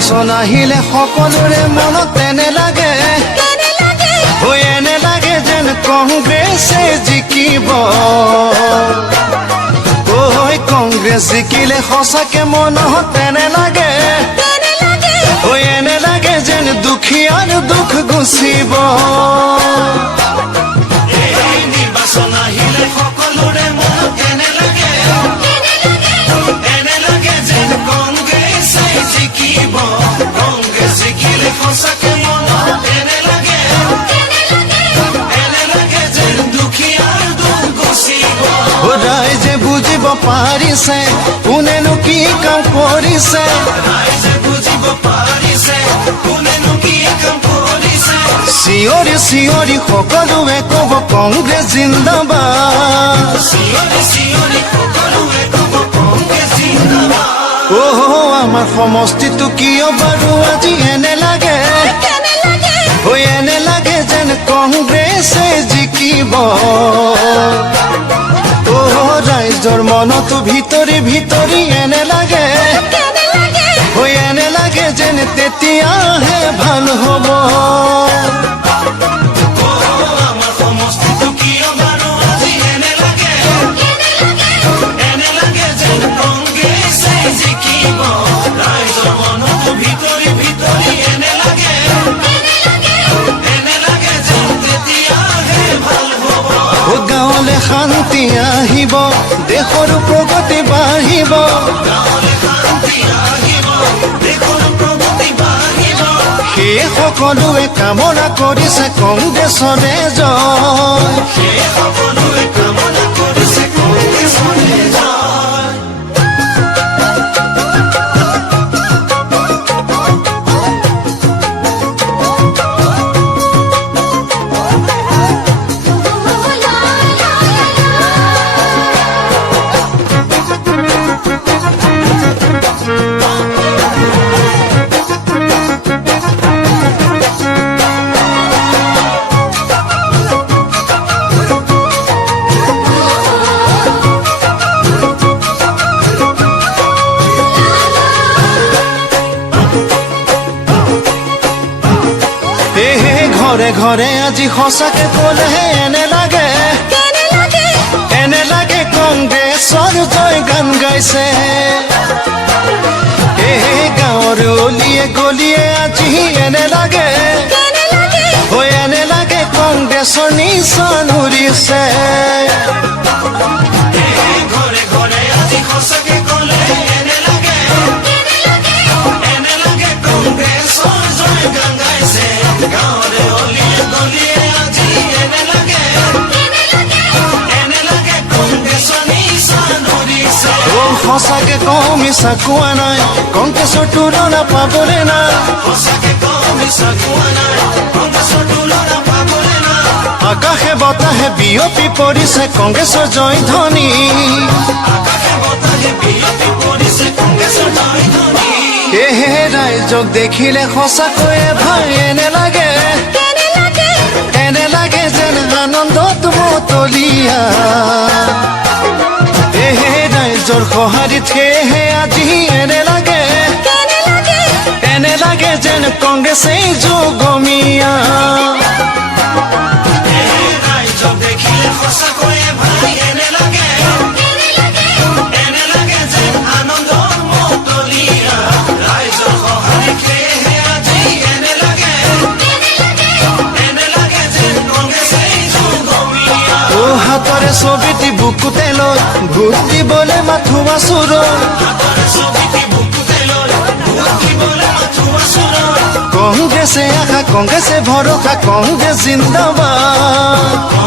নিৰ্বাচন আহিলে সকলোৰে মনত এনে লাগে এনে লাগে যেন কংগ্ৰেছে জিকিব কংগ্ৰেছ জিকিলে সঁচাকে মনত এনে লাগে এনে লাগে যেন দুখীয়াৰ দুখ গুচিব নিৰ্বাচন আহিলে সকলোৰে মনত এনে লাগে যেন কংগ্ৰেছে জিকিব কংগ্ৰেছ জিকিলে সঁচাকে মনত এনে লাগে যেন দুখীয়াৰ দুখ গুচিব ৰাইজে বুজিব পাৰিছে কোনেনো কি কাম কৰিছে ৰাইজে বুজিব পাৰিছে কোনেনো কি কাম কৰিছে চিঞৰি চিঞৰি সকলোৱে ক'ব কংগ্ৰেছ জিন্দাবাদ চিঞৰি চিঞৰি সকলোৱে ক'ব কংগ্ৰেছ জিন্দাবাদ আমাৰ সমষ্টিটো কিয় বাৰু আজি এনে লাগে এনে লাগে যেন কংগ্ৰেছে জিকিব ৰাইজৰ মনতো ভিতৰি ভিতৰি এনে লাগে এনে লাগে যেন তেতিয়াহে ভাল হ'ব আমাৰ সমষ্টিটো কিয় বাৰু আজি এনে লাগে যেন কংগ্ৰেছে জিকিব ৰাইজৰ মনতো ভিতৰি ভিতৰি এনে লাগে যেন তেতিয়াহে ভাল হ'ব গাঁৱলে শান্তি আহিব দেশৰ প্ৰগতি বাঢ়িব সেই সকলোৱে কামনা কৰিছে কংগ্ৰেছৰে জয় ঘৰে ঘৰে আজি সঁচাকে ক'লেহে এনে লাগে কংগ্ৰেছৰ জয় গান গাইছে গাঁৱৰ অলিয়ে গলিয়ে আজি এনে লাগে কংগ্ৰেছৰ নিচান উৰিছে ঘৰে ঘৰে আজি সঁচাকে ক'লে এনে লাগে কংগ্ৰেছৰ জয় গান গাইছে গাঁৱৰে অলিয়ে গলিয়ে আজি এনে লাগে কংগ্ৰেছৰ নিচান উৰিছে সঁচাকে কওঁ মিছা কোৱা নাই কংগ্ৰেছৰ তুলনা পাবলৈ নাই সঁচাকে কওঁ মিছা কোৱা নাই কংগ্ৰেছৰ তুলনা পাবলৈ নাই আকাশে বতাহে বিয়পি পৰিছে কংগ্ৰেছৰ জয় ধ্বনি আকাশে বতাহে বিয়পি পৰিছে কংগ্ৰেছৰ জয় ধ্বনি ৰাইজক দেখিলে সঁচাকৈয়ে ভাই এনে লাগে যেন আনন্দত মতলীয়া ৰাইজৰ সঁহাৰিত সেয়েহে আজি এনে লাগে যেন কংগ্ৰেছে যোগমীয়া ৰাইজক দেখিলে সঁচাকৈয়ে ভাই এনে লাগে যেন আনন্দত মতলীয়া ৰাইজৰ সঁহাৰিত সেয়েহে আজি এনে লাগে যেন কংগ্ৰেছে যোগমীয়া হাতৰে ছবিটি বুকুতে লৈ ভোট দিবলে মাথো আচুৰ কংগ্ৰেছে আশা কংগ্ৰেছে ভৰসা কংগ্ৰেছ জিন্দাবাদ